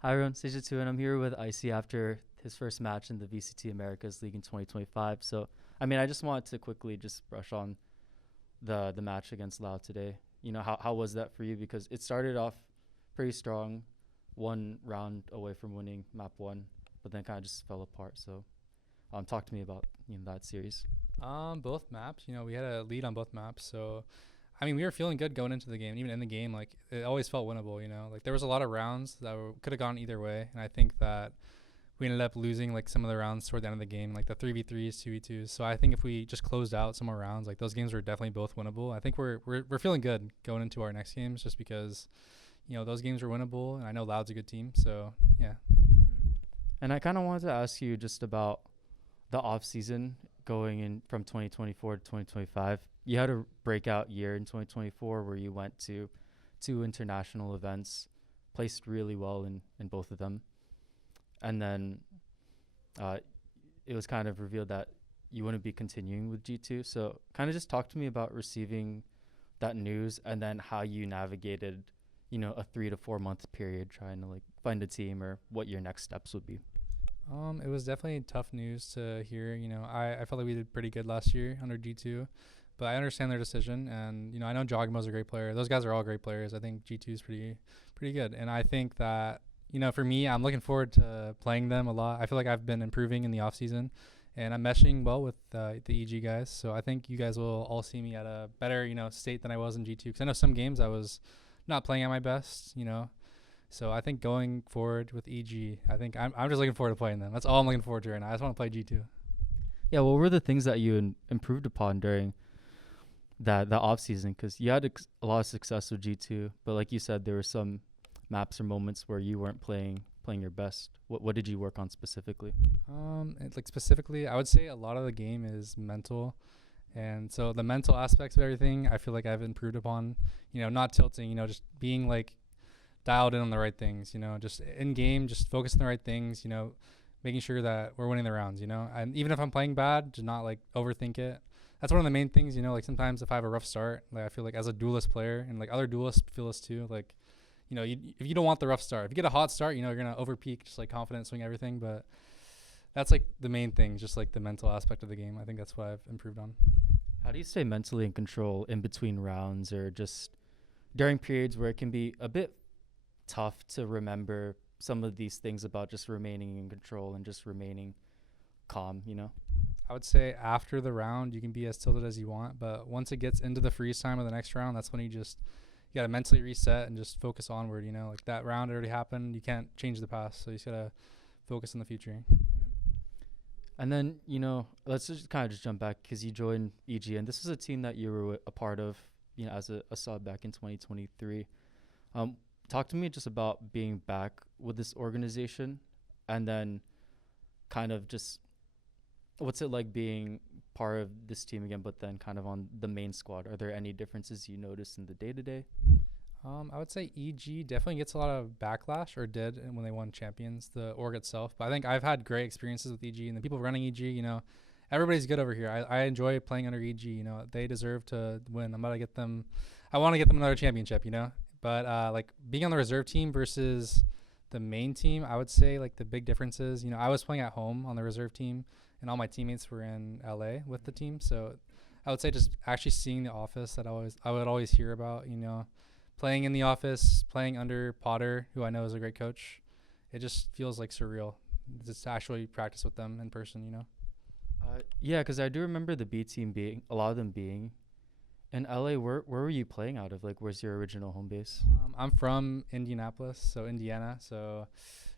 Hi everyone, Stage 2, and I'm here with Icy after his first match in the VCT Americas League in 2025. So, I just wanted to quickly just brush on the match against Lao today. How was that for you? Because it started off pretty strong, one round away from winning map one, but then kind of just fell apart. So, talk to me about that series. Both maps. We had a lead on both maps, so we were feeling good going into the game. Even in the game, like it always felt winnable. Like there was a lot of rounds that could have gone either way, and I think that we ended up losing like some of the rounds toward the end of the game, like the 3v3s, 2v2s. So I think if we just closed out some more rounds, like those games were definitely both winnable. I think we're feeling good going into our next games, just because those games were winnable, and I know Loud's a good team. So yeah. Mhm. And I kind of wanted to ask you just about the off season going in from 2024 to 2025. You had a breakout year in 2024 where you went to two international events, placed really well in both of them, and then uh, it was kind of revealed that you wouldn't be continuing with G2. So, kind of just talk to me about receiving that news and then how you navigated, a 3 to 4 month period trying to like find a team or what your next steps would be. It was definitely tough news to hear. I felt like we did pretty good last year under G2, but I understand their decision. And, I know Jogmo's a great player. Those guys are all great players. I think G2 is pretty good. And I think that, for me, I'm looking forward to playing them a lot. I feel like I've been improving in the offseason and I'm meshing well with the EG guys. So I think you guys will all see me at a better, state than I was in G2. Because I know some games I was not playing at my best. So I think going forward with EG, I think I'm just looking forward to playing them. That's all I'm looking forward to right now. I just want to play G2. Yeah, what were the things that you improved upon during that off season? Because you had a lot of success with G2, but like you said, there were some maps or moments where you weren't playing your best. What did you work on specifically? Like specifically, I would say a lot of the game is mental, and so the mental aspects of everything, I feel like I've improved upon. Not tilting. Just being like dialed in on the right things. Just in game, just focus on the right things. Making sure that we're winning the rounds. And even if I'm playing bad, to not like overthink it. That's one of the main things. Like sometimes if I have a rough start, like I feel like as a duelist player and like other duelists feel this too. Like if you don't want the rough start, if you get a hot start, you're gonna over peak, just like confident, swing everything. But that's like the main thing, just like the mental aspect of the game. I think that's what I've improved on. How do you stay mentally in control in between rounds or just during periods where it can be a bit tough to remember some of these things about just remaining in control and just remaining calm? I would say after the round, you can be as tilted as you want, but once it gets into the freeze time of the next round, that's when you gotta mentally reset and just focus onward. Like that round already happened. You can't change the past, so you just gotta focus on the future. And then, let's just kind of just jump back because you joined EG, and this is a team that you were a part of, as a sub back in 2023. Um, Talk to me just about being back with this organization, and then kind of just what's it like being part of this team again, but then kind of on the main squad. Are there any differences you notice in the day to day? I would say EG definitely gets a lot of backlash, or did, when they won champions, the org itself. But I think I've had great experiences with EG and the people running EG. Everybody's good over here. I enjoy playing under EG. They deserve to win. I'm about to get them. I want to get them another championship. But like being on the reserve team versus the main team, I would say like the big differences. I was playing at home on the reserve team, and all my teammates were in LA with the team. So I would say just actually seeing the office that I would always hear about. Playing in the office, playing under Potter, who I know is a great coach. It just feels like surreal just to actually practice with them in person. Yeah, because I do remember the B team being a lot of them being in LA. Where were you playing out of? Like, where's your original home base? I'm from Indianapolis, so Indiana. So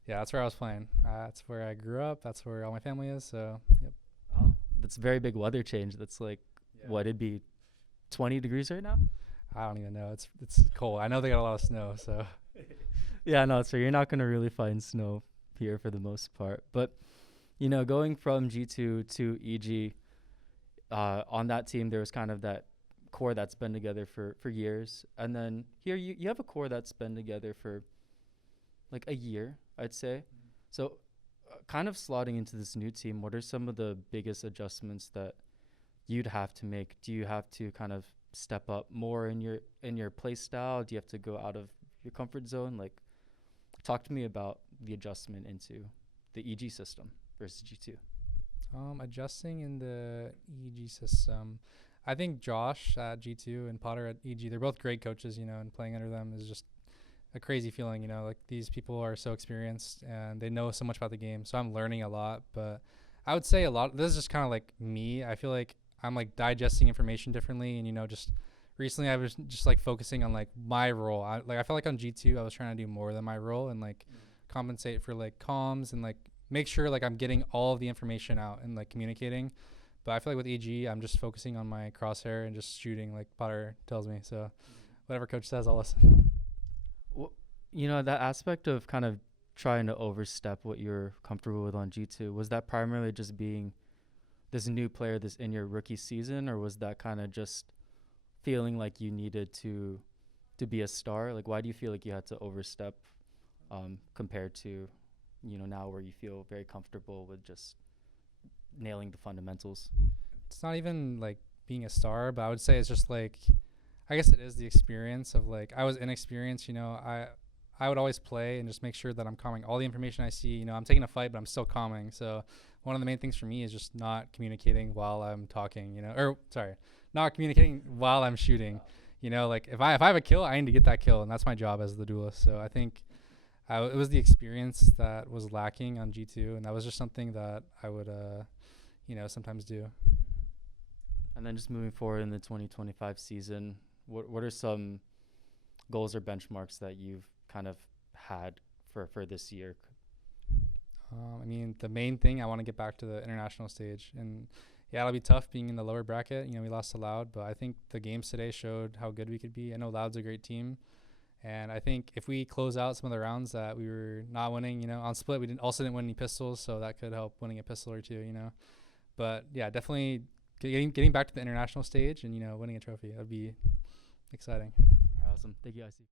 yeah, that's where I was playing. That's where I grew up. That's where all my family is. So yep. Oh, that's a very big weather change. That's like Yeah. what it'd be 20 degrees right now. I don't even know. It's cold. I know they got a lot of snow. So Yeah, no, so you're not gonna really find snow here for the most part. But going from G2 to EG, on that team there was kind of that core that's been together for years, and then here you have a core that's been together for like a year, I'd say. So, kind of slotting into this new team, what are some of the biggest adjustments that you'd have to make? Do you have to kind of step up more in your play style? Do you have to go out of your comfort zone? Like, talk to me about the adjustment into the EG system versus G2? Adjusting in the EG system. I think Josh at G2 and Potter at EG, they're both great coaches, and playing under them is just a crazy feeling, like these people are so experienced and they know so much about the game. So I'm learning a lot, but I would say a lot, this is just kind of like me. I feel like I'm like digesting information differently. And, just recently I was just like focusing on like my role. I felt like on G2, I was trying to do more than my role and like compensate for like comms and like make sure like I'm getting all of the information out and like communicating. But I feel like with EG, I'm just focusing on my crosshair and just shooting like Potter tells me. So whatever coach says, I'll listen. Well, that aspect of kind of trying to overstep what you're comfortable with on G2, was that primarily just being this new player this in your rookie season, or was that kind of just feeling like you needed to be a star? Like, why do you feel like you had to overstep compared to, now where you feel very comfortable with just nailing the fundamentals? It's not even like being a star, but I would say it's just like, I guess it is the experience of like, I was inexperienced, I would always play and just make sure that I'm calming all the information I see. I'm taking a fight, but I'm still calming. So one of the main things for me is just not communicating while I'm talking, not communicating while I'm shooting. Like if I have a kill, I need to get that kill, and that's my job as the duelist. So I think it was the experience that was lacking on G2, and that was just something that I would, sometimes do. And then just moving forward in the 2025 season, what are some goals or benchmarks that you've kind of had for this year? The main thing, I want to get back to the international stage, and yeah, it'll be tough being in the lower bracket. We lost to Loud, but I think the games today showed how good we could be. I know Loud's a great team, and I think if we close out some of the rounds that we were not winning, on split, we didn't win any pistols, so that could help winning a pistol or two, But yeah, definitely getting back to the international stage and winning a trophy. That'd be exciting. Awesome. Thank you, IC.